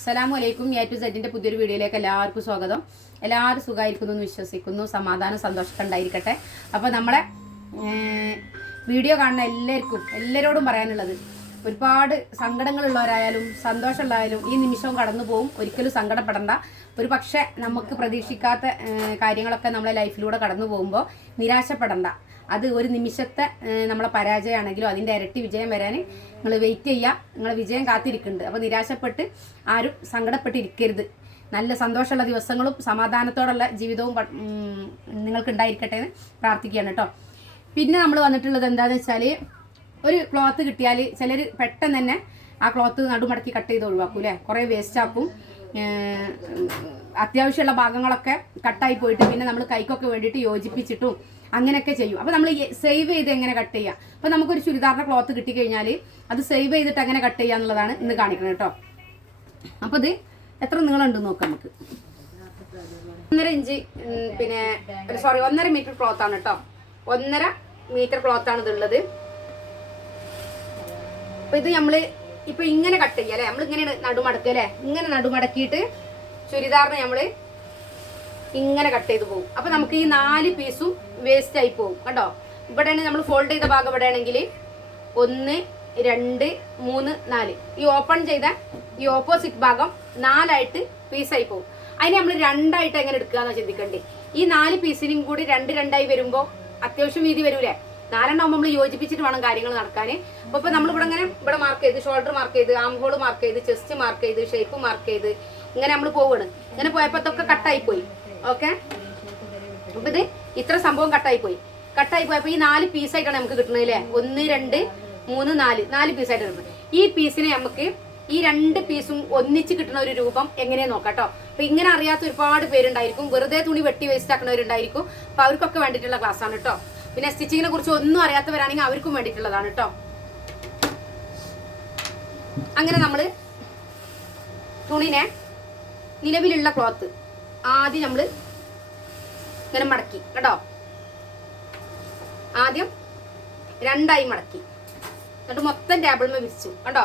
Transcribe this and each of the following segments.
അസ്സലാമു അലൈക്കും. A to സെഡിന്റെ പുതിയൊരു വീഡിയോയിലേക്ക് എല്ലാവർക്കും സ്വാഗതം. എല്ലാവരും സുഖമായിരിക്കുന്നു എന്ന് വിശ്വസിക്കുന്നു. സമാധാനം സന്തോഷമൊക്കെ ഉണ്ടായിരിക്കട്ടെ. അപ്പോൾ നമ്മളെ വീഡിയോ കാണുന്ന എല്ലാവരോടും പറയാനുള്ളത്, ഒരുപാട് സങ്കടങ്ങളുള്ളവരായാലും സന്തോഷമുള്ളവരായാലും ഈ നിമിഷവും കടന്നു പോകും. ഒരിക്കലും സങ്കടപ്പെടണ്ട. ഒരു പക്ഷേ നമുക്ക് പ്രതീക്ഷിക്കാത്ത കാര്യങ്ങളൊക്കെ നമ്മളെ ലൈഫിലൂടെ കടന്നു പോകുമ്പോൾ നിരാശപ്പെടണ്ട. അത് ഒരു നിമിഷത്തെ നമ്മളെ പരാജയമാണെങ്കിലും അതിൻ്റെ ഇരട്ടി വിജയം വരാൻ നിങ്ങൾ വെയിറ്റ് ചെയ്യുക. നിങ്ങൾ വിജയം കാത്തിരിക്കുന്നുണ്ട്. അപ്പോൾ നിരാശപ്പെട്ട് ആരും സങ്കടപ്പെട്ടിരിക്കരുത്. നല്ല സന്തോഷമുള്ള ദിവസങ്ങളും സമാധാനത്തോടുള്ള ജീവിതവും നിങ്ങൾക്ക് ഉണ്ടായിരിക്കട്ടെ എന്ന് പ്രാർത്ഥിക്കുകയാണ് കേട്ടോ. പിന്നെ നമ്മൾ വന്നിട്ടുള്ളത് എന്താണെന്ന് വെച്ചാൽ, ഒരു ക്ലോത്ത് കിട്ടിയാൽ ചിലർ പെട്ടെന്ന് തന്നെ ആ ക്ലോത്ത് നടുമടക്കി കട്ട് ചെയ്ത് ഒഴിവാക്കും അല്ലേ, കുറേ വേസ്റ്റ് ആക്കും. അത്യാവശ്യമുള്ള ഭാഗങ്ങളൊക്കെ കട്ടായി പോയിട്ട് പിന്നെ നമ്മൾ കൈക്കൊക്കെ വേണ്ടിയിട്ട് യോജിപ്പിച്ചിട്ടും അങ്ങനെയൊക്കെ ചെയ്യും. അപ്പോൾ നമ്മൾ സേവ് ചെയ്ത് എങ്ങനെ കട്ട് ചെയ്യുക. അപ്പോൾ നമുക്കൊരു ചുരിദാറിൻ്റെ ക്ലോത്ത് കിട്ടിക്കഴിഞ്ഞാൽ അത് സേവ് ചെയ്തിട്ട് എങ്ങനെ കട്ട് ചെയ്യുക എന്നുള്ളതാണ് ഇന്ന് കാണിക്കുന്നത് കേട്ടോ. അപ്പോൾ ഇത് എത്ര നീളമുണ്ടെന്ന് നോക്കാം നമുക്ക്. 1.5 ഇഞ്ച് പിന്നെ 1.5 മീറ്റർ ക്ലോത്താണ് കേട്ടോ. 1.5 മീറ്റർ ക്ലോത്താണ് ഇതുള്ളത്. അപ്പോൾ ഇത് നമ്മൾ ഇപ്പോൾ ഇങ്ങനെ കട്ട് ചെയ്യുക അല്ലേ, നമ്മളിങ്ങനെ നടുമടക്കുക അല്ലേ, ഇങ്ങനെ നടുമടക്കിയിട്ട് ചുരിദാറിന് നമ്മൾ ഇങ്ങനെ കട്ട് ചെയ്ത് പോകും. അപ്പോൾ നമുക്ക് ഈ 4 പീസും വേസ്റ്റ് ആയി പോകും കണ്ടോ. ഇവിടെയാണ് നമ്മൾ ഫോൾഡ് ചെയ്ത ഭാഗം. ഇവിടെ ആണെങ്കിൽ 1 2 3 4 ഈ ഓപ്പൺ ചെയ്ത ഈ ഓപ്പോസിറ്റ് ഭാഗം 4ആയിട്ട് പീസായി പോകും. അതിന് നമ്മൾ 2ആയിട്ട് എങ്ങനെ എടുക്കുകയെന്ന് ചിന്തിക്കണ്ടേ. ഈ 4 പീസിനും കൂടി 2 വരുമ്പോൾ അത്യാവശ്യം വീതി വരൂലേ. 4 ആകുമ്പോൾ നമ്മൾ യോജിപ്പിച്ചിട്ട് വേണം കാര്യങ്ങൾ നടക്കാൻ. അപ്പോൾ നമ്മളിവിടെ ഇങ്ങനെ ഇവിടെ മാർക്ക് ചെയ്ത്, ഷോൾഡർ മാർക്ക് ചെയ്ത്, ആം ഹോൾ മാർക്ക് ചെയ്ത്, ചെസ്റ്റ് മാർക്ക് ചെയ്ത്, ഷേപ്പ് മാർക്ക് ചെയ്ത് ഇങ്ങനെ നമ്മൾ പോവുകയാണ്. ഇങ്ങനെ പോയപ്പോൾ ഇതൊക്കെ കട്ടായി പോയി. ഓക്കെ, അപ്പൊ ഇത് ഇത്ര സംഭവം കട്ടായി പോയപ്പോൾ ഈ 4 പീസായിട്ടാണ് നമുക്ക് കിട്ടുന്നത് അല്ലേ. 1 2 3 4 പീസായിട്ട് കിട്ടുന്നത്. ഈ പീസിനെ നമുക്ക് ഈ 2 പീസും ഒന്നിച്ച് കിട്ടുന്ന ഒരു രൂപം എങ്ങനെയാ നോക്കാം കേട്ടോ. അപ്പൊ ഇങ്ങനെ അറിയാത്ത ഒരുപാട് പേരുണ്ടായിരിക്കും, വെറുതെ തുണി വെട്ടി വേസ്റ്റ് ആക്കുന്നവരുണ്ടായിരിക്കും. അപ്പൊ അവർക്കൊക്കെ വേണ്ടിയിട്ടുള്ള ക്ലാസ് ആണ് കേട്ടോ. പിന്നെ സ്റ്റിച്ചിങ്ങിനെ കുറിച്ച് ഒന്നും അറിയാത്തവരാണെങ്കിൽ അവർക്കും വേണ്ടിയിട്ടുള്ളതാണ് കേട്ടോ. അങ്ങനെ നമ്മൾ തുണിനെ നിലവിലുള്ള ക്ലോത്ത് ആദ്യം നമ്മൾ ഇങ്ങനെ മടക്കി കേട്ടോ. ആദ്യം 2ആയി മടക്കി, എന്നിട്ട് മൊത്തം ടേബിളിൽ വിരിച്ചു കേട്ടോ.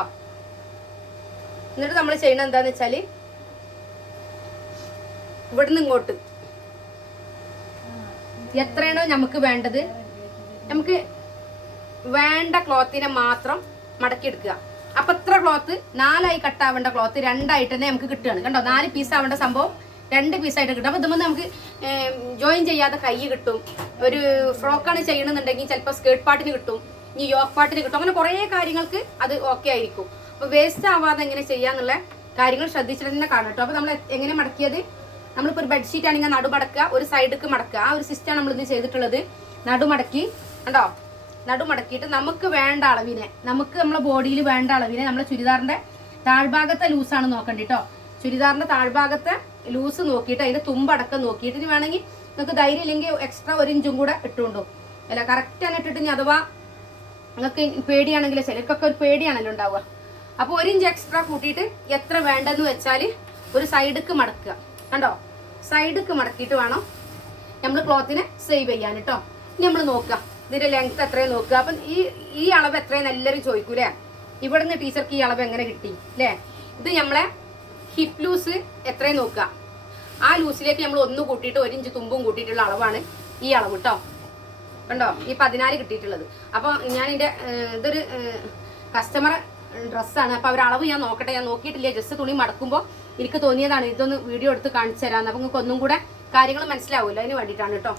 എന്നിട്ട് നമ്മൾ ചെയ്യുന്നത് എന്താന്ന് വെച്ചാല്, ഇവിടുന്ന് ഇങ്ങോട്ട് എത്രയാണോ നമുക്ക് വേണ്ടത്, നമുക്ക് വേണ്ട ക്ലോത്തിനെ മാത്രം മടക്കിയെടുക്കുക. അപ്പൊ എത്ര ക്ലോത്ത് 4ആയി കട്ടാവേണ്ട ക്ലോത്ത് 2ആയിട്ട് തന്നെ നമുക്ക് കിട്ടുകയാണ് കണ്ടോ. 4 പീസ് ആവേണ്ട സംഭവം 2 പീസായിട്ട് കിട്ടും. അപ്പൊ ഇതുമ്പോൾ നമുക്ക് ജോയിൻ ചെയ്യാതെ കൈ കിട്ടും. ഒരു ഫ്രോക്കാണ് ചെയ്യണമെന്നുണ്ടെങ്കിൽ ചിലപ്പോൾ സ്കേർട്ട് പാർട്ടിന് കിട്ടും, ഇനി യോക്ക് പാർട്ടിന് കിട്ടും. അങ്ങനെ കുറേ കാര്യങ്ങൾക്ക് അത് ഓക്കെ ആയിരിക്കും. അപ്പൊ വേസ്റ്റ് ആവാതെ എങ്ങനെ ചെയ്യാന്നുള്ള കാര്യങ്ങൾ ശ്രദ്ധിച്ചിട്ട് തന്നെ കാണും കേട്ടോ. അപ്പൊ നമ്മൾ എങ്ങനെ മടക്കിയത്, നമ്മളിപ്പോൾ ഒരു ബെഡ്ഷീറ്റ് ആണെങ്കിൽ നടുമടക്കുക, ഒരു സൈഡിലേക്ക് മടക്കുക. ആ ഒരു സിസ്റ്റമാണ് നമ്മളിത് ചെയ്തിട്ടുള്ളത്. നടുമടക്കി കണ്ടോ, നടുമടക്കിയിട്ട് നമുക്ക് വേണ്ട അളവിനെ, നമുക്ക് നമ്മളെ ബോഡിയിൽ വേണ്ട അളവിനെ നമ്മളെ ചുരിദാറിന്റെ താഴ്ഭാഗത്തെ ലൂസാണ് നോക്കണ്ട കേട്ടോ. ചുരിദാറിന്റെ താഴ്ഭാഗത്തെ ലൂസ് നോക്കിയിട്ട് അതിന്റെ തുമ്പടക്കം നോക്കിയിട്ട്, ഇനി വേണമെങ്കിൽ നിങ്ങൾക്ക് ധൈര്യം ഇല്ലെങ്കിൽ എക്സ്ട്രാ 1 ഇഞ്ചും കൂടെ ഇട്ടുകൊണ്ടോ. അല്ല കറക്റ്റ് ആണ് ഇട്ടിട്ട്, ഇനി അഥവാ നിങ്ങൾക്ക് പേടിയാണെങ്കിൽ, ചിലർക്കൊക്കെ ഒരു പേടിയാണല്ലോ ഉണ്ടാവുക. അപ്പോൾ 1 ഇഞ്ച് എക്സ്ട്രാ കൂട്ടിയിട്ട് എത്ര വേണ്ടെന്ന് വെച്ചാൽ ഒരു സൈഡിക്ക് മടക്കുക കണ്ടോ. സൈഡിക്ക് മടക്കിയിട്ട് വേണം നമ്മൾ ക്ലോത്തിനെ സേവ് ചെയ്യാൻ കേട്ടോ. ഇനി നമ്മൾ നോക്കുക ഇതിന്റെ ലെങ്ത് എത്രയും നോക്കുക. അപ്പം ഈ അളവ് എത്രയെന്ന് എല്ലാവരും ചോദിക്കൂലേ. ഇവിടുന്ന് ടീച്ചർക്ക് ഈ അളവ് എങ്ങനെ കിട്ടി അല്ലേ. ഇത് നമ്മളെ ഹിപ്പ് ലൂസ് എത്രയും നോക്കുക. ആ ലൂസിലേക്ക് നമ്മൾ 1 കൂട്ടിയിട്ട് 1 ഇഞ്ച് തുമ്പും കൂട്ടിയിട്ടുള്ള അളവാണ് ഈ അളവ് കേട്ടോ. കണ്ടോ, ഈ 14 കിട്ടിയിട്ടുള്ളത്. അപ്പോൾ ഇതൊരു കസ്റ്റമർ ഡ്രസ്സാണ്. അപ്പോൾ അവർ അളവ് ഞാൻ നോക്കട്ടെ, ഞാൻ നോക്കിയിട്ടില്ല. ജസ്റ്റ് തുണി മടക്കുമ്പോൾ എനിക്ക് തോന്നിയതാണ് ഇതൊന്ന് വീഡിയോ എടുത്ത് കാണിച്ചു തരാമെന്ന്. അപ്പോൾ നിങ്ങൾക്ക് ഒന്നും കൂടെ കാര്യങ്ങൾ മനസ്സിലാവുമല്ലോ, അതിന് വേണ്ടിയിട്ടാണ് കേട്ടോ.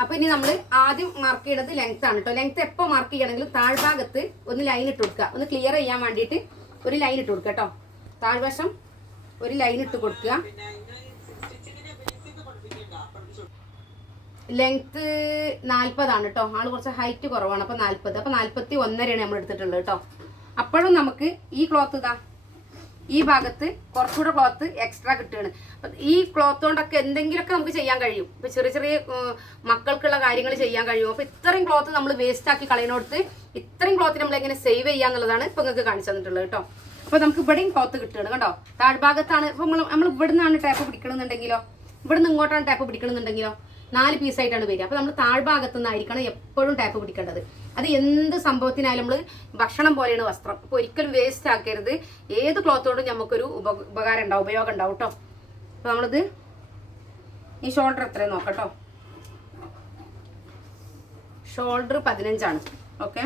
അപ്പോൾ ഇനി നമ്മൾ ആദ്യം മാർക്ക് ചെയ്യുന്നത് ലെങ്ത് ആണ് കേട്ടോ. ലെങ്ത് എപ്പോൾ മാർക്ക് ചെയ്യണമെങ്കിലും താഴ്ഭാഗത്ത് ഒന്ന് ലൈൻ ഇട്ട് കൊടുക്കുക. ഒന്ന് ക്ലിയർ ചെയ്യാൻ വേണ്ടിയിട്ട് ഒരു ലൈൻ ഇട്ട് കൊടുക്കുക കേട്ടോ. താഴ്വശം ഒരു ലൈൻ ഇട്ട് കൊടുക്കുക. ലെങ്ത് 40 കേട്ടോ. ആള് കുറച്ച് ഹൈറ്റ് കുറവാണ്. അപ്പോൾ 40, അപ്പോൾ 41.5 നമ്മൾ എടുത്തിട്ടുള്ളത് കേട്ടോ. അപ്പോഴും നമുക്ക് ഈ ക്ലോത്ത് ഇതാ ഈ ഭാഗത്ത് കുറച്ചുകൂടെ ക്ലോത്ത് എക്സ്ട്രാ കിട്ടുകയാണ്. അപ്പം ഈ ക്ലോത്ത് കൊണ്ടൊക്കെ എന്തെങ്കിലുമൊക്കെ നമുക്ക് ചെയ്യാൻ കഴിയും. ഇപ്പം ചെറിയ മക്കൾക്കുള്ള കാര്യങ്ങൾ ചെയ്യാൻ കഴിയും. അപ്പോൾ ഇത്രയും ക്ലോത്ത് നമ്മൾ വേസ്റ്റ് ആക്കി കളയുന്നിടത്ത് ഇത്രയും ക്ലോത്ത് നമ്മൾ എങ്ങനെ സേവ് ചെയ്യാന്നുള്ളതാണ് ഇപ്പം നിങ്ങൾക്ക് കാണിച്ചു തന്നിട്ടുള്ളത് കേട്ടോ. അപ്പോൾ നമുക്ക് ഇവിടെയും ക്ലോത്ത് കിട്ടുകയാണ് കണ്ടോ. താഴ്ഭാഗത്താണ് ഇപ്പം നമ്മൾ ഇവിടെ നിന്നാണ് ടാപ്പ് പിടിക്കണമെന്നുണ്ടെങ്കിലോ, ഇവിടുന്ന് ഇങ്ങോട്ടാണ് ടാപ്പ് പിടിക്കണമെന്നുണ്ടെങ്കിലോ 4 പീസായിട്ടാണ് വരിക. അപ്പോൾ നമ്മൾ താഴ്ഭാഗത്തു നിന്നായിരിക്കണം എപ്പോഴും ടാപ്പ് പിടിക്കേണ്ടത്. അത് എന്ത് സംഭവത്തിനായാലും നമ്മൾ ഭക്ഷണം പോലെയാണ് വസ്ത്രം. അപ്പോൾ ഒരിക്കലും വേസ്റ്റ് ആക്കരുത്. ഏത് ക്ലോത്തോടും നമുക്കൊരു ഉപകാരം ഉണ്ടാവും, ഉപയോഗം ഉണ്ടാവും കേട്ടോ. അപ്പോൾ നമ്മളിത് ഈ ഷോൾഡർ എത്രയും നോക്കട്ടോ. Shoulder 15 okay.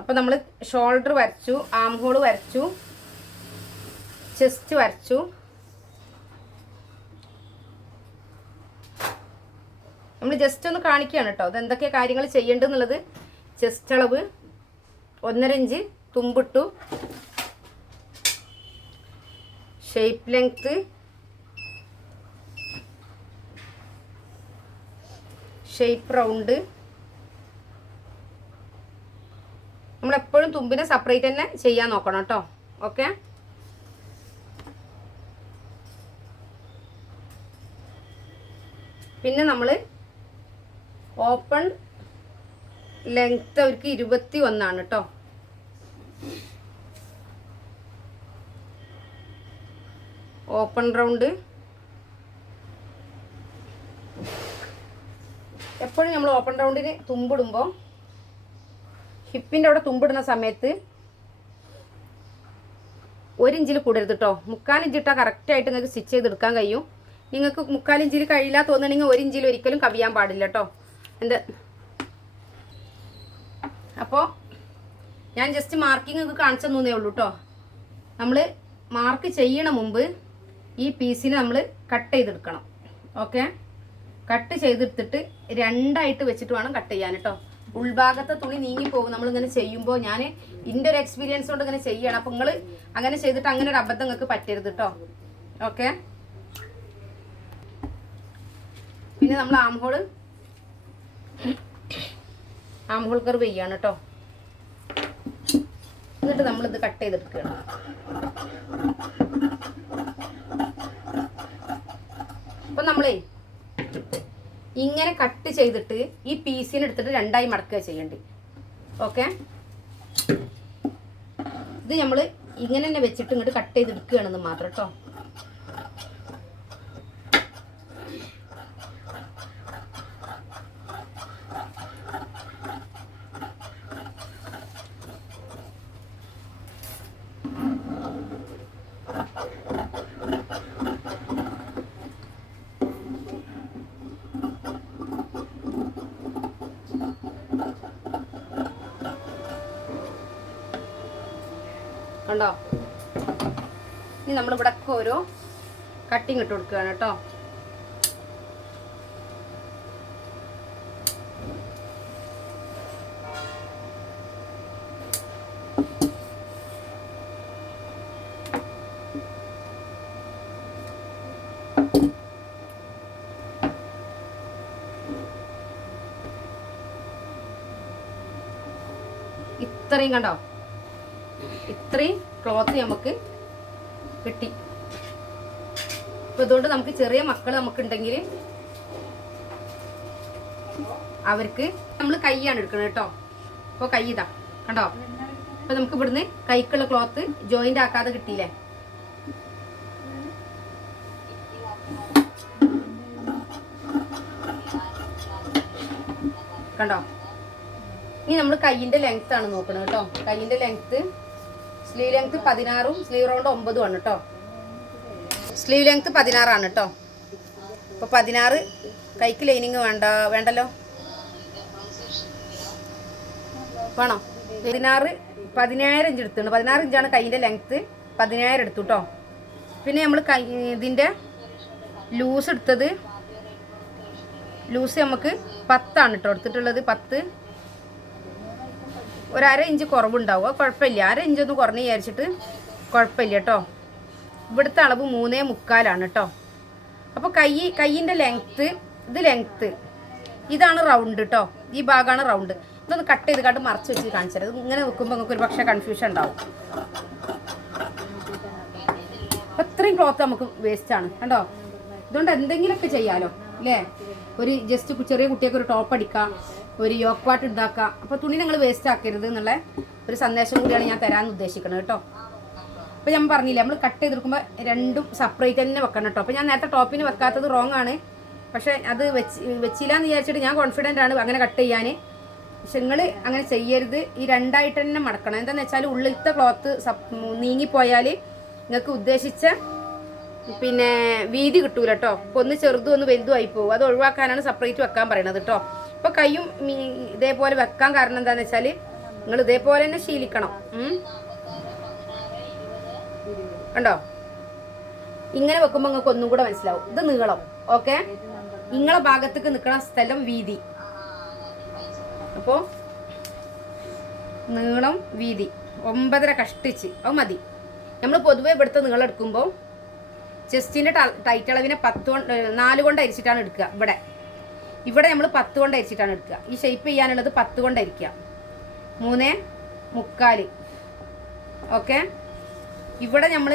അപ്പോൾ നമ്മൾ ഷോൾഡർ വരച്ചു, ആം ഹോൾ വരച്ചു, ചെസ്റ്റ് വരച്ചു. നമ്മൾ ജസ്റ്റ് ഒന്ന് കാണിക്കുകയാണ് കേട്ടോ, അതെന്തൊക്കെ കാര്യങ്ങൾ ചെയ്യേണ്ടതെന്നുള്ളത്. ചെസ്റ്റ് അളവ് 1.5 ഇഞ്ച് തുമ്പിട്ടു. Shape length, shape round. നമ്മളെപ്പോഴും തുമ്പിനെ സെപ്പറേറ്റ് തന്നെ ചെയ്യാൻ നോക്കണം കേട്ടോ. ഓക്കെ. പിന്നെ നമ്മൾ ഓപ്പൺ ലെങ്ത്ത് അവർക്ക് 21 കേട്ടോ. ഓപ്പൺ റൗണ്ട് എപ്പോഴും നമ്മൾ ഓപ്പൺ റൗണ്ടിന് തുമ്പിടുമ്പോൾ ഹിപ്പിൻ്റെ അവിടെ തുമ്പിടുന്ന സമയത്ത് 1 ഇഞ്ചിൽ കൂടരുത് കേട്ടോ. 3/4 ഇഞ്ച് ഇട്ടാൽ കറക്റ്റായിട്ട് നിങ്ങൾക്ക് സ്റ്റിച്ച് ചെയ്തെടുക്കാൻ കഴിയും. നിങ്ങൾക്ക് 3/4 ഇഞ്ചിൽ കഴിയില്ല തോന്നുകയാണെങ്കിൽ 1 ഇഞ്ചിൽ ഒരിക്കലും കവിയാൻ പാടില്ല കേട്ടോ. അപ്പോൾ ഞാൻ ജസ്റ്റ് മാർക്കിംഗ് ഒക്കെ കാണിച്ചു തന്നേ ഉള്ളൂ കേട്ടോ. നമ്മൾ മാർക്ക് ചെയ്യണ മുമ്പ് ഈ പീസിനെ നമ്മൾ കട്ട് ചെയ്തെടുക്കണം. ഓക്കെ. കട്ട് ചെയ്തെടുത്തിട്ട് 2ആയിട്ട് വെച്ചിട്ട് വേണം കട്ട് ചെയ്യാൻ കേട്ടോ. ഉൾഭാഗത്തെ തുണി നീങ്ങിപ്പോകും നമ്മളിങ്ങനെ ചെയ്യുമ്പോൾ. ഞാൻ എൻ്റെ ഒരു എക്സ്പീരിയൻസ് കൊണ്ട് ഇങ്ങനെ ചെയ്യണം. അപ്പോൾ നിങ്ങൾ അങ്ങനെ ചെയ്തിട്ട് അങ്ങനെ ഒരു അബദ്ധം നിങ്ങൾക്ക് പറ്റരുത് കേട്ടോ. ഓക്കെ. പിന്നെ നമ്മൾ ആം ഹോൾ കർവ് ചെയ്യാണ് കേട്ടോ. എന്നിട്ട് നമ്മളിത് കട്ട് ചെയ്തെടുക്കുകയാണ്. അപ്പം നമ്മളേ ഇങ്ങനെ കട്ട് ചെയ്തിട്ട് ഈ പീസിനെ എടുത്തിട്ട് 2ആയി മടക്കുക ചെയ്യേണ്ടി. ഓക്കെ. ഇത് നമ്മൾ ഇങ്ങനെ തന്നെ വെച്ചിട്ട് ഇങ്ങോട്ട് കട്ട് ചെയ്തെടുക്കുകയാണെന്ന് മാത്രം കേട്ടോ. കണ്ടോ? ഇനി നമ്മളിവിടെ ഓരോ കട്ടിങ് ഇട്ട് കൊടുക്കുകയാണ് കേട്ടോ. ഇത്രയും കണ്ടോ? ഇത്രയും ക്ലോത്ത് നമുക്ക് കിട്ടി. അപ്പോൾ ഇതുകൊണ്ട് നമുക്ക് ചെറിയ മക്കൾ നമുക്കുണ്ടെങ്കിൽ അവർക്ക് നമ്മൾ കൈയാണ് എടുക്കുന്നത് കേട്ടോ. അപ്പോൾ കൈ ഇതാ കണ്ടോ. അപ്പോൾ നമുക്ക് ഇവിടുന്ന് കൈക്കുള്ള ക്ലോത്ത് ജോയിൻ്റ് ആക്കാതെ കിട്ടിയില്ലേ. കണ്ടോ? ഇനി നമ്മൾ കൈയിൻ്റെ ലെങ്ത് ആണ് നോക്കുന്നത് കേട്ടോ. കൈയിൻ്റെ ലെങ്ത്ത് സ്ലീവ് ലെങ്ത്ത് 16ഉം സ്ലീവ് റൗണ്ട് 9ഉം ആണ് കേട്ടോ. സ്ലീവ് ലെങ്ത്ത് 16 ആണ് കേട്ടോ. അപ്പോൾ 16 കൈക്ക് ലൈനിങ് വേണ്ടല്ലോ. വേണോ? 17 ഇഞ്ച് എടുത്തിട്ടുണ്ട്. 16 ഇഞ്ചാണ് കൈയിൻ്റെ ലെങ്ത്ത്. 17 എടുത്തു കേട്ടോ. പിന്നെ നമ്മൾ ഇതിൻ്റെ ലൂസ് എടുത്തത് ലൂസ് നമുക്ക് 10 ആണ് കേട്ടോ എടുത്തിട്ടുള്ളത്. 10 ഒരു 1/2 ഇഞ്ച് കുറവുണ്ടാവുക, കുഴപ്പമില്ല. 1/2 ഇഞ്ചൊന്നും കുറഞ്ഞ് വിചാരിച്ചിട്ട് കുഴപ്പമില്ല കേട്ടോ. ഇവിടുത്തെ അളവ് 3.25 കേട്ടോ. അപ്പോൾ കൈയിൻ്റെ ലെങ്ത്ത് ഇത് ലെങ്ത്ത് ഇതാണ് റൗണ്ട് കേട്ടോ. ഈ ഭാഗമാണ് റൗണ്ട്. ഇതൊന്ന് കട്ട് ചെയ്ത് കണ്ട് മറച്ച് വെച്ച് കാണിച്ചത്. ഇങ്ങനെ നോക്കുമ്പോൾ നിങ്ങൾക്ക് ഒരു പക്ഷേ കൺഫ്യൂഷൻ ഉണ്ടാവും. അപ്പോൾ ഇത്രയും ക്ലോത്ത് നമുക്ക് വേസ്റ്റാണ് കണ്ടോ. ഇതുകൊണ്ട് എന്തെങ്കിലുമൊക്കെ ചെയ്യാമല്ലോ അല്ലേ. ഒരു ജസ്റ്റ് ചെറിയ കുട്ടിയൊക്കെ ഒരു ടോപ്പ് അടിക്കാം, ഒരു യോക്ക് പാട്ട് ഉണ്ടാക്കുക. അപ്പോൾ തുണി നിങ്ങൾ വേസ്റ്റ് ആക്കരുത് എന്നുള്ള ഒരു സന്ദേശം കൂടിയാണ് ഞാൻ തരാൻ ഉദ്ദേശിക്കുന്നത് കേട്ടോ. അപ്പോൾ ഞാൻ പറഞ്ഞില്ല, നമ്മൾ കട്ട് ചെയ്തെടുക്കുമ്പോൾ രണ്ടും സെപ്പറേറ്റ് തന്നെ വെക്കണം കേട്ടോ. അപ്പോൾ ഞാൻ നേരത്തെ ടോപ്പിന് വെക്കാത്തത് റോങ് ആണ്, പക്ഷേ അത് വെച്ചില്ല എന്ന് വിചാരിച്ചിട്ട് ഞാൻ കോൺഫിഡൻ്റ് ആണ് അങ്ങനെ കട്ട് ചെയ്യാൻ. പക്ഷെ നിങ്ങൾ അങ്ങനെ ചെയ്യരുത്, ഈ രണ്ടായിട്ട് തന്നെ മടക്കണം. എന്താണെന്ന് വെച്ചാൽ ഉള്ളിലത്തെ ക്ലോത്ത് നീങ്ങിപ്പോയാൽ നിങ്ങൾക്ക് ഉദ്ദേശിച്ച പിന്നെ വീതി കിട്ടൂല കേട്ടോ. അപ്പോൾ ഒന്ന് ചെറുതും ഒന്ന് വലുതും ആയി പോകും. അത് ഒഴിവാക്കാനാണ് സെപ്പറേറ്റ് വെക്കാൻ പറയണത് കേട്ടോ. ഇപ്പോൾ കൈയും ഇതേപോലെ വെക്കാൻ കാരണം എന്താണെന്ന് വെച്ചാൽ നിങ്ങൾ ഇതേപോലെ തന്നെ ശീലിക്കണം. കണ്ടോ, ഇങ്ങനെ വെക്കുമ്പോൾ നിങ്ങൾക്ക് ഒന്നും കൂടെ മനസ്സിലാവും. ഇത് നീളം, ഓക്കെ, നിങ്ങളെ ഭാഗത്തേക്ക് നിൽക്കുന്ന സ്ഥലം വീതി. അപ്പോൾ നീളം വീതി 9.5 കഷ്ടിച്ച് അത് മതി. നമ്മൾ പൊതുവെ ഇവിടുത്തെ നീളം എടുക്കുമ്പോൾ ചെസ്റ്റിൻ്റെ ടൈറ്റ് അളവിനെ 4 കൊണ്ട് അരിച്ചിട്ടാണ് എടുക്കുക. ഇവിടെ നമ്മൾ 10 കൊണ്ട് അരിച്ചിട്ടാണ് എടുക്കുക. ഈ ഷേപ്പ് ചെയ്യാനുള്ളത് 10 കൊണ്ട് അരിക്കുക. 3.25. ഓക്കെ, ഇവിടെ നമ്മൾ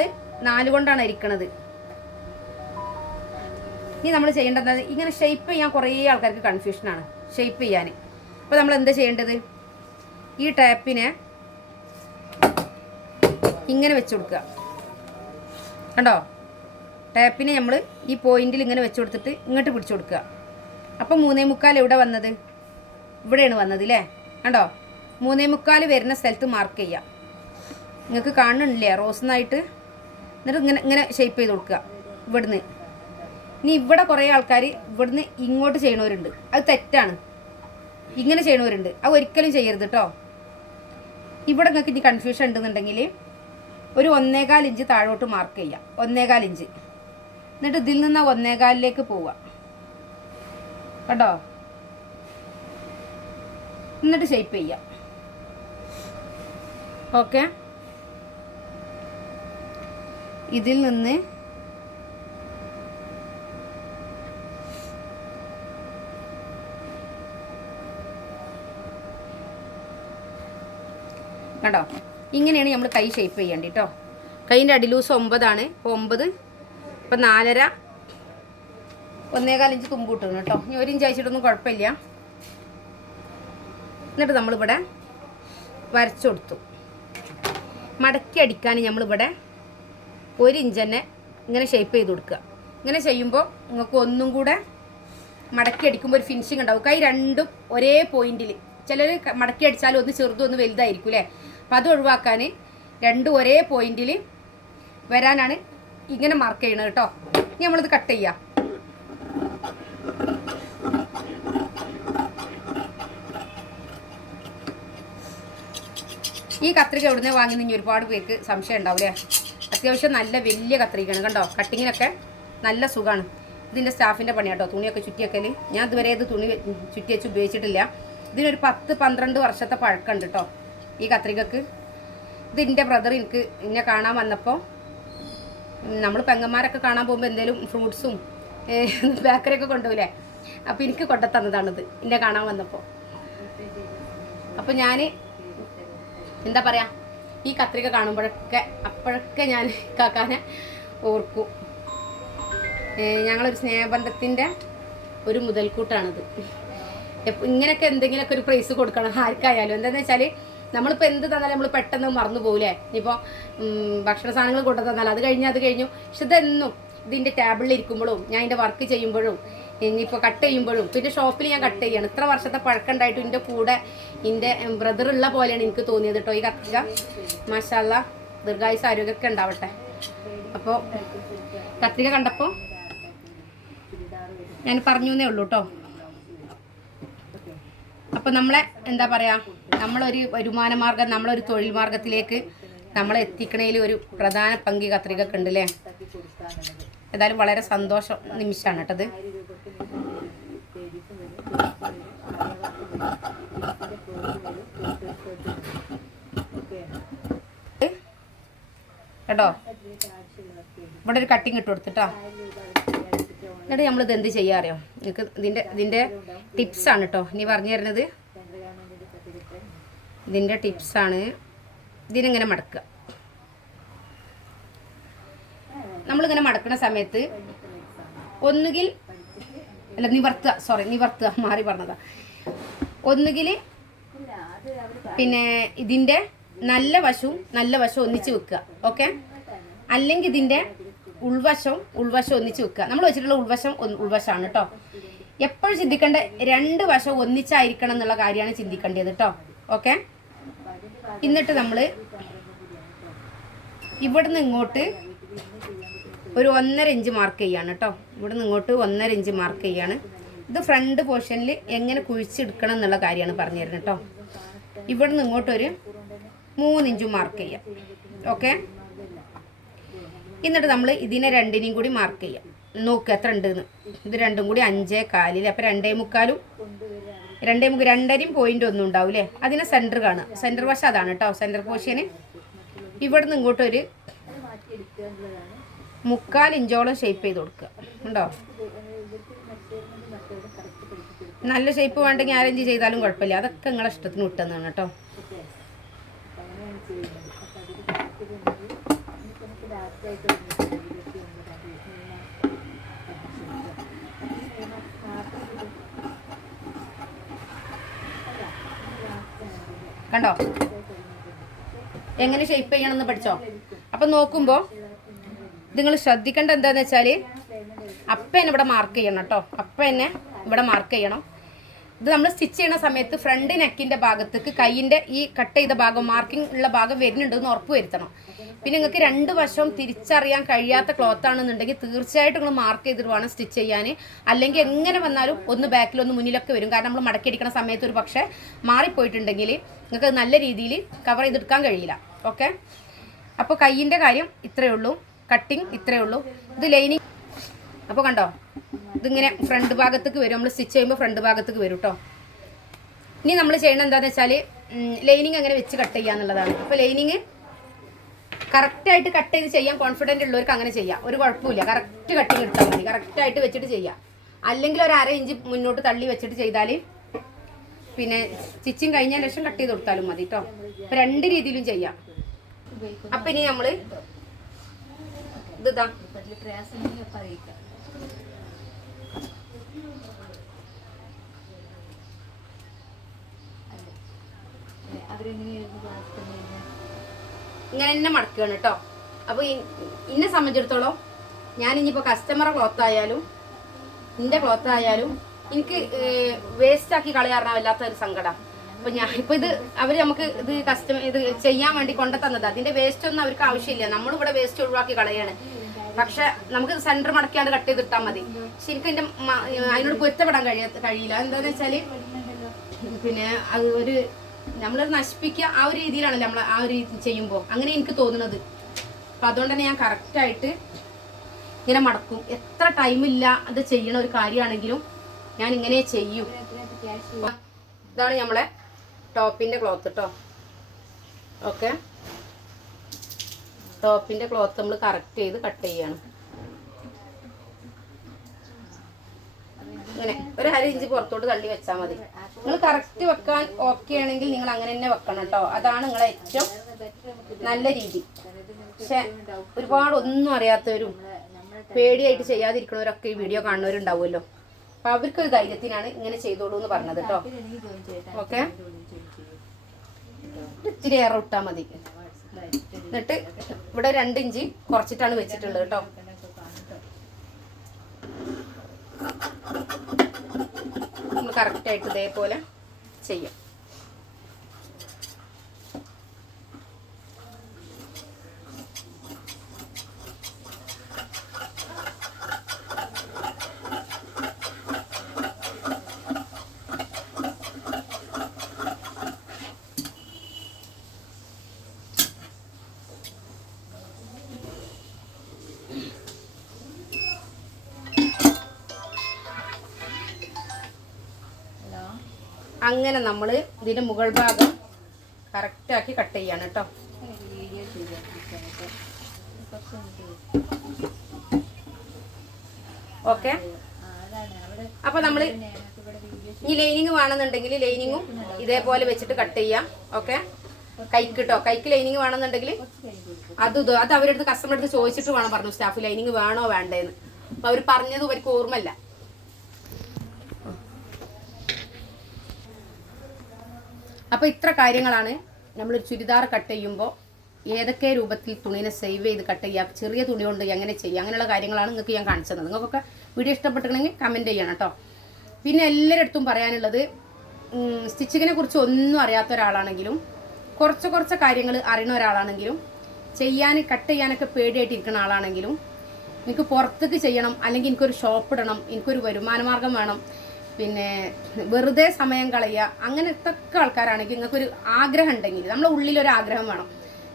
4 കൊണ്ടാണ് അരിക്കണത്. ഇനി നമ്മൾ ചെയ്യേണ്ടത് ഇങ്ങനെ ഷേപ്പ് ചെയ്യാൻ കുറേ ആൾക്കാർക്ക് കൺഫ്യൂഷനാണ് ഷേപ്പ് ചെയ്യാൻ. അപ്പോൾ നമ്മൾ എന്താ ചെയ്യേണ്ടത്, ഈ ടാപ്പിനെ ഇങ്ങനെ വെച്ച് കൊടുക്കുക. കണ്ടോ, ടാപ്പിനെ നമ്മൾ ഈ പോയിന്റിൽ ഇങ്ങനെ വെച്ച് കൊടുത്തിട്ട് ഇങ്ങോട്ട് പിടിച്ചു കൊടുക്കുക. അപ്പോൾ 3.25 എവിടെ വന്നത്, ഇവിടെയാണ് വന്നത് അല്ലേ. കണ്ടോ, 3.25 വരുന്ന സ്ഥലത്ത് മാർക്ക് ചെയ്യുക. നിങ്ങൾക്ക് കാണുന്നില്ലേ റോസ്ന്നായിട്ട്. എന്നിട്ട് ഇങ്ങനെ ഷേപ്പ് ചെയ്ത് കൊടുക്കുക ഇവിടുന്ന്. ഇനി ഇവിടെ കുറേ ആൾക്കാർ ഇവിടുന്ന് ഇങ്ങോട്ട് ചെയ്യണവരുണ്ട്, അത് തെറ്റാണ്. ഇങ്ങനെ ചെയ്യണവരുണ്ട്, അത് ഒരിക്കലും ചെയ്യരുത് കേട്ടോ. ഇവിടെ നിങ്ങൾക്ക് ഇനി കൺഫ്യൂഷൻ ഉണ്ടെന്നുണ്ടെങ്കിൽ ഒരു 1.25 ഇഞ്ച് താഴോട്ട് മാർക്ക് ചെയ്യുക. 1.25 ഇഞ്ച്. എന്നിട്ട് ഇതിൽ നിന്ന് 1.25 പോവുക കേട്ടോ. എന്നിട്ട് ഷേപ്പ് ചെയ്യുക. ഓക്കെ, ഇതിൽ നിന്ന് കണ്ടോ, ഇങ്ങനെയാണ് നമ്മൾ കൈ ഷേപ്പ് ചെയ്യേണ്ടി കേട്ടോ. കൈയിൻ്റെ അടിലൂസ് 9 ആണ്. ഇപ്പോൾ 9, ഇപ്പം 4.5, 1.25 ഇഞ്ച് തുമ്പ് കിട്ടുന്നു കേട്ടോ. ഇനി 1 ഇഞ്ച് അയച്ചിട്ടൊന്നും കുഴപ്പമില്ല. എന്നിട്ട് നമ്മളിവിടെ വരച്ചു കൊടുത്തു. മടക്കി അടിക്കാൻ നമ്മളിവിടെ 1 ഇഞ്ച് തന്നെ ഇങ്ങനെ ഷേപ്പ് ചെയ്ത് കൊടുക്കുക. ഇങ്ങനെ ചെയ്യുമ്പോൾ നിങ്ങൾക്ക് ഒന്നും കൂടെ മടക്കി അടിക്കുമ്പോൾ ഒരു ഫിനിഷിങ് ഉണ്ടാവും. കൈ രണ്ടും ഒരേ പോയിന്റിൽ. ചിലർ മടക്കി അടിച്ചാലും ഒന്ന് ചെറുതും ഒന്ന് വലുതായിരിക്കും അല്ലേ. അപ്പം അത് ഒഴിവാക്കാൻ രണ്ടും ഒരേ പോയിന്റിൽ വരാനാണ് ഇങ്ങനെ മാർക്ക് ചെയ്യണത് കേട്ടോ. ഇനി നമ്മളിത് കട്ട് ചെയ്യാം. ഈ കത്രിക എവിടുന്ന് വാങ്ങി ഇനി ഒരുപാട് പേർക്ക് സംശയം ഉണ്ടാവില്ലേ. അത്യാവശ്യം നല്ല വലിയ കത്രികയാണ് കണ്ടോ. കട്ടിങ്ങിനൊക്കെ നല്ല സുഖമാണ്. ഇതിൻ്റെ സ്റ്റാഫിൻ്റെ പണിയാട്ടോ തുണിയൊക്കെ ചുറ്റിയൊക്കെ. ഞാൻ ഇതുവരെ ഇത് തുണി ചുറ്റി വെച്ച് ഉപയോഗിച്ചിട്ടില്ല. ഇതിനൊരു 10-12 വർഷത്തെ പഴക്കമുണ്ട് കേട്ടോ ഈ കത്രികക്ക്. ഇതിൻ്റെ ബ്രദർ എന്നെ കാണാൻ വന്നപ്പോൾ, നമ്മൾ പെങ്ങന്മാരൊക്കെ കാണാൻ പോകുമ്പോൾ എന്തെങ്കിലും ഫ്രൂട്ട്സും ബേക്കറിയൊക്കെ കൊണ്ടുപോയില്ലേ, അപ്പോൾ എനിക്ക് കൊണ്ടുത്തന്നതാണിത് എന്നെ കാണാൻ വന്നപ്പോൾ. അപ്പോൾ ഞാൻ എന്താ പറയുക, ഈ കത്രിക അപ്പോഴൊക്കെ ഞാൻ കാക്കാനെ ഓർക്കും. ഞങ്ങളൊരു സ്നേഹബന്ധത്തിൻ്റെ ഒരു മുതൽക്കൂട്ടാണിത്. ഇങ്ങനെയൊക്കെ എന്തെങ്കിലുമൊക്കെ ഒരു പ്രൈസ് കൊടുക്കണം ആർക്കായാലും. എന്താണെന്ന് വെച്ചാൽ നമ്മളിപ്പോൾ എന്ത് തന്നാലും നമ്മൾ പെട്ടെന്ന് മറന്നു പോകില്ലേ. ഇനിയിപ്പോൾ ഭക്ഷണ സാധനങ്ങൾ കൊണ്ടു തന്നാൽ അത് കഴിഞ്ഞു. പക്ഷെ ഇതെന്നും ഇതിൻ്റെ ടേബിളിൽ ഇരിക്കുമ്പോഴും ഞാൻ ഇതിൻ്റെ വർക്ക് ചെയ്യുമ്പോഴും ഇനിയിപ്പോൾ കട്ട് ചെയ്യുമ്പോഴും പിന്നെ ഷോപ്പിൽ ഞാൻ കട്ട് ചെയ്യണം. ഇത്ര വർഷത്തെ പഴക്കമുണ്ടായിട്ടും എൻ്റെ കൂടെ എൻ്റെ ബ്രദർ ഉള്ള പോലെയാണ് എനിക്ക് തോന്നിയത് കേട്ടോ ഈ കത്രിക. മാഷാ അല്ലാ, ദീർഘായുസ് ആരോഗ്യമൊക്കെ ഉണ്ടാവട്ടെ. അപ്പോൾ കത്രിക കണ്ടപ്പോൾ ഞാൻ പറഞ്ഞു എന്നേ ഉള്ളൂ കേട്ടോ. അപ്പോൾ നമ്മളെ എന്താ പറയുക, നമ്മളൊരു വരുമാന മാർഗം, നമ്മളൊരു തൊഴിൽ മാർഗത്തിലേക്ക് നമ്മളെ എത്തിക്കണതിൽ ഒരു പ്രധാന പങ്ക് കത്രികക്ക് ഉണ്ട് അല്ലേ. ഏതായാലും വളരെ സന്തോഷ നിമിഷമാണ് കേട്ടത്. കേട്ടോ, ഇവിടെ ഒരു കട്ടിങ് ഇട്ട് കൊടുത്തിട്ടോ. എന്നിട്ട് നമ്മളിത് എന്ത് ചെയ്യാൻ അറിയാം, നിങ്ങൾക്ക് ഇതിൻ്റെ ടിപ്സാണ് കേട്ടോ ഇനി പറഞ്ഞു തരുന്നത്. ഇതിൻ്റെ ടിപ്സാണ്. ഇതിനിങ്ങനെ മടക്കുക. നമ്മളിങ്ങനെ മടക്കുന്ന സമയത്ത് ഒന്നുകിൽ നിവർത്തുക, മാറി പറഞ്ഞതാ. ഒന്നുകിൽ പിന്നെ ഇതിൻ്റെ നല്ല വശവും ഒന്നിച്ച് വെക്കുക. ഓക്കെ, അല്ലെങ്കിൽ ഇതിൻ്റെ ഉൾവശം ഒന്നിച്ച് വെക്കുക. നമ്മൾ വെച്ചിട്ടുള്ള ഉൾവശമാണ് കേട്ടോ. എപ്പോഴും ചിന്തിക്കേണ്ട 2 വശവും ഒന്നിച്ചായിരിക്കണം എന്നുള്ള കാര്യമാണ് ചിന്തിക്കേണ്ടത് കേട്ടോ. ഓക്കെ, എന്നിട്ട് നമ്മൾ ഇവിടുന്ന് ഇങ്ങോട്ട് ഒരു 1.5 ഇഞ്ച് മാർക്ക് ചെയ്യാണ് കേട്ടോ. ഇവിടുന്ന് ഇങ്ങോട്ട് 1.5 ഇഞ്ച് മാർക്ക് ചെയ്യാണ്. ഇത് ഫ്രണ്ട് പോർഷനിൽ എങ്ങനെ കുഴിച്ചെടുക്കണം എന്നുള്ള കാര്യമാണ് പറഞ്ഞു തരുന്നത് കേട്ടോ. ഇവിടുന്ന് ഇങ്ങോട്ടൊരു 3 ഇഞ്ച് മാർക്ക് ചെയ്യാം. ഓക്കെ, എന്നിട്ട് നമ്മൾ ഇതിനെ 2നെയും കൂടി മാർക്ക് ചെയ്യാം. നോക്കുക എത്ര ഉണ്ടെന്ന്. ഇത് 2ഉം കൂടി 5.25. അപ്പോൾ 2.25 2.5 പോയിന്റ് ഒന്നും ഉണ്ടാവും അല്ലേ. അതിനെ സെൻറ്റർ കാണുക. സെൻറ്റർ വശം അതാണ് കേട്ടോ, സെൻറ്റർ പോർഷന്. ഇവിടുന്ന് ഇങ്ങോട്ടൊരു 3/4 ഇഞ്ചോളം ഷേപ്പ് ചെയ്ത് കൊടുക്കുക. ഉണ്ടോ? നല്ല ഷേപ്പ് വേണ്ടെങ്കിൽ 4 ഇഞ്ച് ചെയ്താലും കുഴപ്പമില്ല. അതൊക്കെ നിങ്ങളെ ഇഷ്ടത്തിന് വിട്ടെന്നാണ് കേട്ടോ. കണ്ടോ എങ്ങനെ ഷേപ്പ് ചെയ്യണമെന്ന് പഠിച്ചോ? അപ്പം നോക്കുമ്പോൾ നിങ്ങൾ ശ്രദ്ധിക്കേണ്ട എന്താണെന്ന് വെച്ചാൽ അപ്പം എന്നെ ഇവിടെ മാർക്ക് ചെയ്യണം കേട്ടോ. അപ്പം എന്നെ ഇവിടെ മാർക്ക് ചെയ്യണം. ഇത് നമ്മൾ സ്റ്റിച്ച് ചെയ്യുന്ന സമയത്ത് ഫ്രണ്ട് നെക്കിൻ്റെ ഭാഗത്തേക്ക് കൈയിൻ്റെ ഈ കട്ട് ചെയ്ത ഭാഗം മാർക്കിംഗ് ഉള്ള ഭാഗം വരുന്നുണ്ടെന്ന് ഉറപ്പ് വരുത്തണം. പിന്നെ നിങ്ങൾക്ക് 2 വശവും തിരിച്ചറിയാൻ കഴിയാത്ത ക്ലോത്ത് ആണെന്നുണ്ടെങ്കിൽ തീർച്ചയായിട്ടും നിങ്ങൾ മാർക്ക് ചെയ്തിട്ട് വേണം സ്റ്റിച്ച് ചെയ്യാൻ. അല്ലെങ്കിൽ എങ്ങനെ വന്നാലും ഒന്ന് ബാക്കിലൊന്ന് മുന്നിലൊക്കെ വരും. കാരണം നമ്മൾ മടക്കിയടിക്കുന്ന സമയത്ത് ഒരു പക്ഷേ മാറിപ്പോയിട്ടുണ്ടെങ്കിൽ നിങ്ങൾക്ക് നല്ല രീതിയിൽ കവർ ചെയ്തെടുക്കാൻ കഴിയില്ല. ഓക്കെ, അപ്പോൾ കൈയിൻ്റെ കാര്യം ഇത്രയേ ഉള്ളൂ, കട്ടിങ് ഇത്രയേ ഉള്ളൂ. ഇത് ലൈനിങ്. അപ്പോൾ കണ്ടോ, ഇതിങ്ങനെ ഫ്രണ്ട് ഭാഗത്തേക്ക് വരും. നമ്മൾ സ്റ്റിച്ച് ചെയ്യുമ്പോൾ ഫ്രണ്ട് ഭാഗത്തേക്ക് വരും കേട്ടോ. ഇനി നമ്മൾ ചെയ്യണം എന്താണെന്ന് വെച്ചാൽ ലൈനിങ് അങ്ങനെ വെച്ച് കട്ട് ചെയ്യുക എന്നുള്ളതാണ്. അപ്പോൾ ലൈനിങ് കറക്റ്റായിട്ട് കട്ട് ചെയ്ത് ചെയ്യാൻ കോൺഫിഡൻ്റ് ഉള്ളവർക്ക് അങ്ങനെ ചെയ്യാം, ഒരു കുഴപ്പമില്ല. കറക്റ്റ് കട്ടിങ് എടുത്താൽ മതി, കറക്റ്റായിട്ട് വെച്ചിട്ട് ചെയ്യാം. അല്ലെങ്കിൽ ഒരു 1/2 ഇഞ്ച് മുന്നോട്ട് തള്ളി വെച്ചിട്ട് ചെയ്താൽ പിന്നെ സ്റ്റിച്ചിങ് കഴിഞ്ഞാൽ ലക്ഷം കട്ട് ചെയ്ത് കൊടുത്താലും മതി കേട്ടോ. അപ്പോൾ 2 രീതിയിലും ചെയ്യാം. അപ്പം ഇനി നമ്മൾ ഇതാ ഇങ്ങനെ തന്നെ മടക്കുകയാണ് കേട്ടോ. അപ്പോൾ എന്നെ സംബന്ധിച്ചിടത്തോളം ഞാൻ ഇനിയിപ്പോൾ കസ്റ്റമറെ ക്ലോത്ത് ആയാലും എൻ്റെ ക്ലോത്ത് ആയാലും എനിക്ക് വേസ്റ്റാക്കി കളയാറിന വല്ലാത്തൊരു സങ്കടം. അപ്പോൾ ഞാൻ ഇപ്പോൾ ഇത് അവർ നമുക്ക് ഇത് ചെയ്യാൻ വേണ്ടി കൊണ്ടു തന്നത്. അതിൻ്റെ വേസ്റ്റ് ഒന്നും അവർക്ക് ആവശ്യമില്ല. നമ്മളിവിടെ വേസ്റ്റ് ഒഴിവാക്കി കളയാണ്. പക്ഷെ നമുക്ക് സെൻറ്റർ മടക്കിയാണ്ട് കട്ട് ചെയ്തിട്ടാൽ മതി. ശരിക്കും എൻ്റെ അതിനോട് പൊരുത്തപ്പെടാൻ കഴിയില്ല. എന്താണെന്ന് വെച്ചാൽ പിന്നെ അത് നമ്മളത് നശിപ്പിക്കുക ആ ഒരു രീതിയിലാണല്ലോ നമ്മൾ ആ ഒരു രീതി ചെയ്യുമ്പോൾ അങ്ങനെ എനിക്ക് തോന്നുന്നത്. അപ്പം അതുകൊണ്ട് തന്നെ ഞാൻ കറക്റ്റായിട്ട് ഇങ്ങനെ മടക്കും. എത്ര ടൈമില്ല അത് ചെയ്യണ ഒരു കാര്യമാണെങ്കിലും ഞാൻ ഇങ്ങനെ ചെയ്യും. ഇതാണ് നമ്മളെ ടോപ്പിൻ്റെ ക്ലോത്ത് കേട്ടോ. ഓക്കെ, ടോപ്പിൻ്റെ ക്ലോത്ത് നമ്മൾ കറക്റ്റ് ചെയ്ത് കട്ട് ചെയ്യണം. ഇങ്ങനെ ഒരു 1/2 ഇഞ്ച് പുറത്തോട്ട് തള്ളി വെച്ചാൽ മതി. നിങ്ങൾ കറക്റ്റ് വെക്കാൻ ഓക്കെ ആണെങ്കിൽ നിങ്ങൾ അങ്ങനെ തന്നെ വെക്കണം കേട്ടോ. അതാണ് നിങ്ങളെ ഏറ്റവും നല്ല രീതി. പക്ഷെ ഒരുപാട് ഒന്നും അറിയാത്തവരും പേടിയായിട്ട് ചെയ്യാതിരിക്കുന്നവരൊക്കെ ഈ വീഡിയോ കാണുന്നവരുണ്ടാവുമല്ലോ. അപ്പം അവർക്കൊരു ധൈര്യത്തിനാണ് ഇങ്ങനെ ചെയ്തോളൂ എന്ന് പറഞ്ഞത് കേട്ടോ. ഓക്കെ, ഇത്തിരി ഏറെ ഇട്ടാൽ മതി. എന്നിട്ട് ഇവിടെ 2 ഇഞ്ച് കുറച്ചിട്ടാണ് വെച്ചിട്ടുള്ളത് കേട്ടോ. നമ്മൾ കറക്റ്റായിട്ട് ഇതേപോലെ ചെയ്യാം. അങ്ങനെ നമ്മൾ ഇതിൻ്റെ മുകൾ ഭാഗം കറക്റ്റാക്കി കട്ട് ചെയ്യാണ് കേട്ടോ. ഓക്കെ, അപ്പോൾ നമ്മൾ ഈ ലൈനിങ് വേണമെന്നുണ്ടെങ്കിൽ ലൈനിങ്ങും ഇതേപോലെ വെച്ചിട്ട് കട്ട് ചെയ്യാം. ഓക്കെ, കൈക്ക് കേട്ടോ. കൈക്ക് ലൈനിങ് വേണമെന്നുണ്ടെങ്കിൽ അത് അവരുടെ അടുത്ത് കസ്റ്റമർ അടുത്ത് ചോദിച്ചിട്ട് വേണം പറഞ്ഞു സ്റ്റാഫ് ലൈനിങ് വേണോ വേണ്ടേന്ന്. അപ്പോൾ അവർ പറഞ്ഞത് അവർക്ക് ഓർമ്മയില്ല. അപ്പോൾ ഇത്ര കാര്യങ്ങളാണ് നമ്മളൊരു ചുരിദാർ കട്ട് ചെയ്യുമ്പോൾ ഏതൊക്കെ രൂപത്തിൽ തുണീനെ സേവ് ചെയ്ത് കട്ട് ചെയ്യുക, ചെറിയ തുണി കൊണ്ട് എങ്ങനെ ചെയ്യുക, അങ്ങനെയുള്ള കാര്യങ്ങളാണ് നിങ്ങൾക്ക് ഞാൻ കാണിച്ചത്. നിങ്ങൾക്കൊക്കെ വീഡിയോ ഇഷ്ടപ്പെട്ടിട്ടുണ്ടെങ്കിൽ കമൻറ്റ് ചെയ്യണം കേട്ടോ. പിന്നെ എല്ലാവരുടെ അടുത്തും പറയാനുള്ളത്, സ്റ്റിച്ചിങ്ങിനെ കുറിച്ച് ഒന്നും അറിയാത്ത ഒരാളാണെങ്കിലും കുറച്ച് കാര്യങ്ങൾ അറിയുന്ന ഒരാളാണെങ്കിലും കട്ട് ചെയ്യാനൊക്കെ പേടിയായിട്ടിരിക്കുന്ന ആളാണെങ്കിലും എനിക്ക് പുറത്തേക്ക് ചെയ്യണം, അല്ലെങ്കിൽ എനിക്കൊരു ഷോപ്പ് ഇടണം, എനിക്കൊരു വരുമാന മാർഗം വേണം, പിന്നെ വെറുതെ സമയം കളയുക, അങ്ങനത്തെ ആൾക്കാരാണെങ്കിൽ നിങ്ങൾക്കൊരു ആഗ്രഹം ഉണ്ടെങ്കിൽ, നമ്മളെ ഉള്ളിലൊരു ആഗ്രഹം വേണം.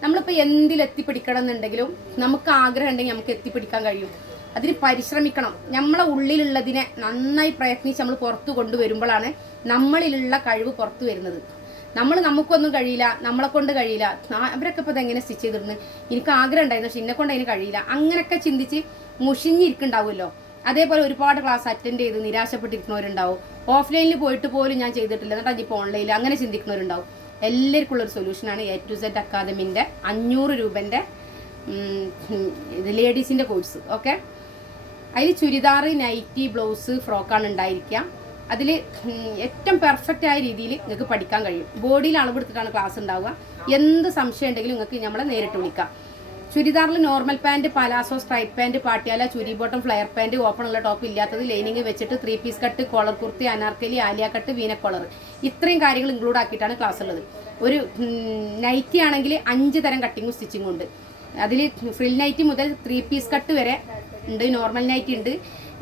നമ്മളിപ്പോൾ എന്തിലെത്തിപ്പിടിക്കണം എന്നുണ്ടെങ്കിലും നമുക്ക് ആഗ്രഹം ഉണ്ടെങ്കിൽ നമുക്ക് എത്തിപ്പിടിക്കാൻ കഴിയും. അതിന് പരിശ്രമിക്കണം. നമ്മളെ ഉള്ളിലുള്ളതിനെ നന്നായി പ്രയത്നിച്ച് നമ്മൾ പുറത്തു കൊണ്ടുവരുമ്പോഴാണ് നമ്മളിലുള്ള കഴിവ് പുറത്തു വരുന്നത്. നമുക്കൊന്നും കഴിയില്ല, നമ്മളെ കൊണ്ട് കഴിയില്ല, അവരൊക്കെ ഇപ്പോൾ ഇതെങ്ങനെ സ്റ്റിച്ച് ചെയ്തിരുന്നു, എനിക്ക് ആഗ്രഹം ഉണ്ടായിരുന്നു പക്ഷെ എന്നെ കൊണ്ട് അതിന് കഴിയില്ല, അങ്ങനെയൊക്കെ ചിന്തിച്ച് മുഷിഞ്ഞിരിക്കുന്നുണ്ടാവുമല്ലോ. അതേപോലെ ഒരുപാട് ക്ലാസ് അറ്റൻഡ് ചെയ്ത് നിരാശപ്പെട്ടിരിക്കുന്നവരുണ്ടാവും. ഓഫ്ലൈനിൽ പോയിട്ട് പോലും ഞാൻ ചെയ്തിട്ടില്ല, എന്നിട്ട് അതിപ്പോൾ ഓൺലൈനിൽ അങ്ങനെ ചിന്തിക്കുന്നവരുണ്ടാവും. എല്ലാവർക്കും ഉള്ളൊരു സൊല്യൂഷനാണ് A to Z അക്കാദമിൻ്റെ 500 രൂപൻ്റെ ലേഡീസിൻ്റെ കോഴ്സ്. ഓക്കെ, അതിൽ ചുരിദാർ, നൈറ്റി, ബ്ലൗസ്, ഫ്രോക്കാണ് ഉണ്ടായിരിക്കുക. അതിൽ ഏറ്റവും പെർഫെക്റ്റ് ആയ രീതിയിൽ നിങ്ങൾക്ക് പഠിക്കാൻ കഴിയും. ബോഡിയിൽ അളവെടുത്തിട്ടാണ് ക്ലാസ് ഉണ്ടാവുക. എന്ത് സംശയം ഉണ്ടെങ്കിലും നിങ്ങൾക്ക് നമ്മളെ നേരിട്ട് വിളിക്കാം. ചുരിദാറിൽ normal pant, palazzo, straight pant, Patiala, churi bottom, flare pant, open ഉള്ള ടോപ്പ് ഇല്ലാത്തത്, ലൈനിങ് വെച്ചിട്ട് 3 piece cut, collar kurti, Anarkali, Alia cut, Veena collar, ഇത്രയും കാര്യങ്ങൾ ഇൻക്ലൂഡ് ആക്കിയിട്ടാണ് ക്ലാസ് ഉള്ളത്. ഒരു നൈറ്റി ആണെങ്കിൽ 5 തരം കട്ടിങ്ങും സ്റ്റിച്ചിങ്ങും ഉണ്ട്. അതിൽ ഫ്രിൽ നൈറ്റി മുതൽ 3 പീസ് കട്ട് വരെ ഉണ്ട്, നോർമൽ നൈറ്റി ഉണ്ട്,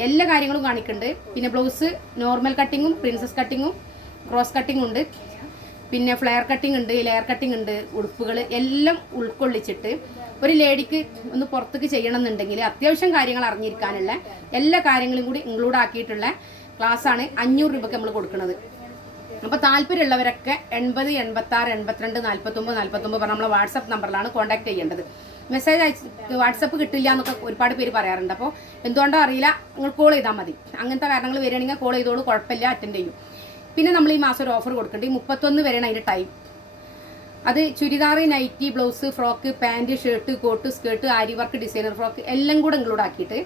എല്ലാ കാര്യങ്ങളും കാണിക്കുന്നുണ്ട്. പിന്നെ ബ്ലൗസ് നോർമൽ കട്ടിങ്ങും പ്രിൻസസ് കട്ടിങ്ങും ക്രോസ് കട്ടിങ്ങും ഉണ്ട്. പിന്നെ ഫ്ലെയർ കട്ടിങ് ഉണ്ട്, ലെയർ കട്ടിങ് ഉണ്ട്, ഉടുപ്പുകൾ എല്ലാം ഉൾക്കൊള്ളിച്ചിട്ട് ഒരു ലേഡിക്ക് ഒന്ന് പുറത്തേക്ക് ചെയ്യണം എന്നുണ്ടെങ്കിൽ അത്യാവശ്യം കാര്യങ്ങൾ അറിഞ്ഞിരിക്കാനുള്ള എല്ലാ കാര്യങ്ങളും കൂടി ഇൻക്ലൂഡ് ആക്കിയിട്ടുള്ള ക്ലാസ്സാണ് 500 രൂപയ്ക്ക് നമ്മൾ കൊടുക്കുന്നത്. അപ്പോൾ താല്പര്യമുള്ളവരൊക്കെ 80 86 82 49 49 പറഞ്ഞ നമ്മളെ വാട്സപ്പ് നമ്പറിലാണ് കോൺടാക്ട് ചെയ്യേണ്ടത്. മെസ്സേജ് വാട്സപ്പ് കിട്ടില്ല എന്നൊക്കെ ഒരുപാട് പേര് പറയാറുണ്ട്. അപ്പോൾ എന്തുകൊണ്ടോ അറിയില്ല, നിങ്ങൾ കോൾ ചെയ്താൽ മതി. അങ്ങനത്തെ കാരണങ്ങൾ വരികയാണെങ്കിൽ കോൾ ചെയ്തോളൂ, കുഴപ്പമില്ല, അറ്റൻഡ് ചെയ്യും. പിന്നെ നമ്മൾ ഈ മാസം ഒരു ഓഫർ കൊടുക്കുന്നുണ്ട്. 31 വരെയാണ് അതിൻ്റെ ടൈം. അത് churidar, nightie, blouse, frock, pant, shirt, coat, skirt, aari work, designer frock എല്ലാം കൂടെ ഇൻക്ലൂഡ് ആക്കിയിട്ട്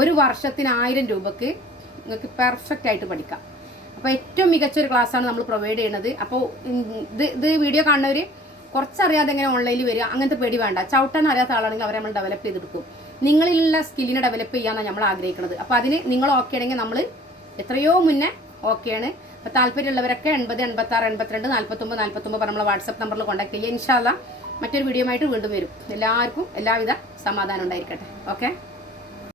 ഒരു വർഷത്തിന് 1000 രൂപയ്ക്ക് നിങ്ങൾക്ക് പെർഫെക്റ്റ് ആയിട്ട് പഠിക്കാം. അപ്പോൾ ഏറ്റവും മികച്ചൊരു ക്ലാസ്സാണ് നമ്മൾ പ്രൊവൈഡ് ചെയ്യുന്നത്. അപ്പോൾ ഇത് വീഡിയോ കാണുന്നവർ കുറച്ചറിയാതെ എങ്ങനെ ഓൺലൈനിൽ വരിക, അങ്ങനത്തെ പേടി വേണ്ട. ചവിട്ടാൻ അറിയാത്ത ആളാണെങ്കിൽ അവരെ നമ്മൾ ഡെവലപ്പ് ചെയ്തെടുക്കും. നിങ്ങളിലുള്ള സ്കില്ലിനെ ഡെവലപ്പ് ചെയ്യാനാണ് നമ്മൾ ആഗ്രഹിക്കുന്നത്. അപ്പോൾ അതിന് നിങ്ങൾ ഓക്കെ ആണെങ്കിൽ നമ്മൾ എത്രയോ മുന്നേ ഓക്കെയാണ്. അപ്പോൾ താല്പര്യമുള്ളവരൊക്കെ 80 86 82 49 49 പറഞ്ഞ നമ്മളെ വാട്സപ്പ് നമ്പറിൽ കോൺടാക്ട് ചെയ്യുക. ഇൻഷാ അല്ലാഹ് മറ്റൊരു വീഡിയോ ആയിട്ട് വീണ്ടും വരും. എല്ലാവർക്കും എല്ലാവിധ സമാധാനം ഉണ്ടായിരിക്കട്ടെ. ഓക്കെ.